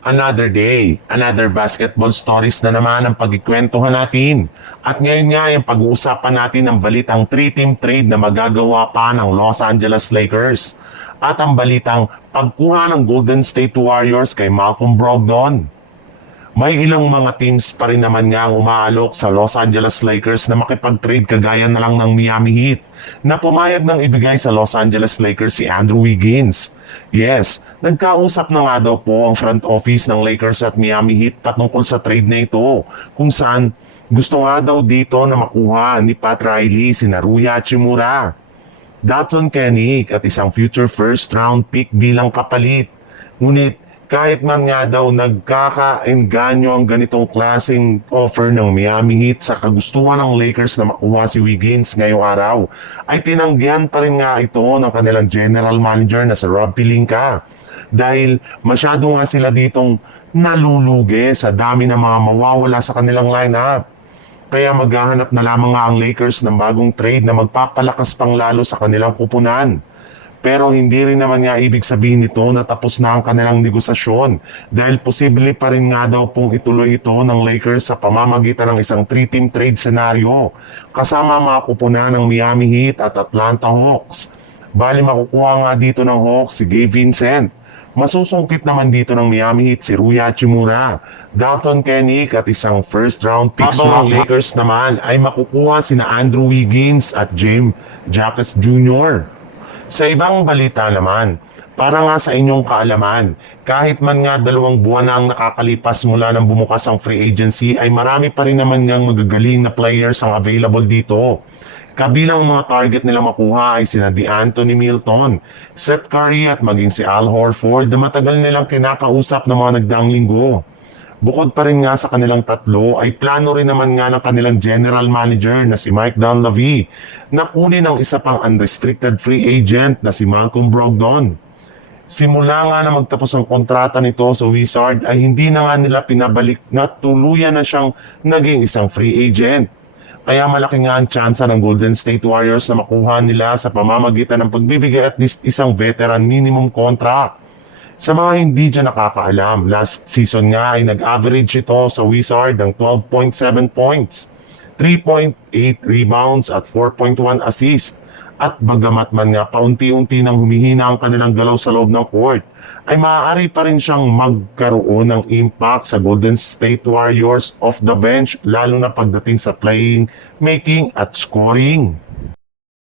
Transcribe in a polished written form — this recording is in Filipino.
Another day, another basketball stories na naman ang pagkikwentuhan natin. At ngayon nga yung pag-uusapan natin ang balitang 3-team trade na magagawa pa ng Los Angeles Lakers. At ang balitang pagkuha ng Golden State Warriors kay Malcolm Brogdon. May ilang mga teams pa rin naman nga ang umaalok sa Los Angeles Lakers na makipag-trade kagaya na lang ng Miami Heat na pumayag ng ibigay sa Los Angeles Lakers si Andrew Wiggins. Yes, nagkausap na nga daw po ang front office ng Lakers at Miami Heat patungkol sa trade na ito kung saan gusto nga daw dito na makuha ni Pat Riley si Naruya Hachimura, Dotson Kennick at isang future first round pick bilang kapalit. Ngunit kahit man nga daw nagkaka-engganyo ang ganitong klaseng offer ng Miami Heat sa kagustuhan ng Lakers na makuha si Wiggins ngayong araw, ay tinanggihan pa rin nga ito ng kanilang general manager na si Rob Pelinka. Dahil masyado nga sila ditong nalulugi sa dami ng mga mawawala sa kanilang lineup. Kaya maghahanap na lamang nga ang Lakers ng bagong trade na magpapalakas pang lalo sa kanilang kupunan. Pero hindi rin naman nga ibig sabihin nito na tapos na ang kanilang negosasyon dahil posible pa rin nga daw pong ituloy ito ng Lakers sa pamamagitan ng isang 3-team trade scenario kasama mga kupunan ng Miami Heat at Atlanta Hawks. Bali makukuha nga dito ng Hawks si Gabe Vincent. Masusungkit naman dito ng Miami Heat si Rui Hachimura, Dalton Kennick at isang first round pick. Habang ang Lakers naman ay makukuha sina Andrew Wiggins at James Jacques Jr. Sa ibang balita naman, para nga sa inyong kaalaman, kahit man nga 2 buwan na ang nakakalipas mula nang bumukas ang free agency ay marami pa rin naman ngang magagaling na players ang available dito. Kabilang mga target nila makuha ay sina DeAnthony Milton, Seth Curry at maging si Al Horford na matagal nilang kinakausap ng mga nagdaang linggo. Bukod pa rin nga sa kanilang tatlo ay plano rin naman nga ng kanilang general manager na si Mike Dunleavy na kunin ang isa pang unrestricted free agent na si Malcolm Brogdon. Simula nga na magtapos ang kontrata nito sa Wizards ay hindi na nga nila pinabalik na tuluyan na siyang naging isang free agent. Kaya malaki nga ang tsansa ng Golden State Warriors na makuha nila sa pamamagitan ng pagbibigay at least isang veteran minimum contract. Sa mga hindi dyan nakakaalam, last season nga ay nag-average ito sa Wizard ng 12.7 points, 3.8 rebounds at 4.1 assists. At bagamat man nga paunti-unti nang humihina ang kanilang galaw sa loob ng court, ay maaari pa rin siyang magkaroon ng impact sa Golden State Warriors off the bench lalo na pagdating sa playing, making at scoring.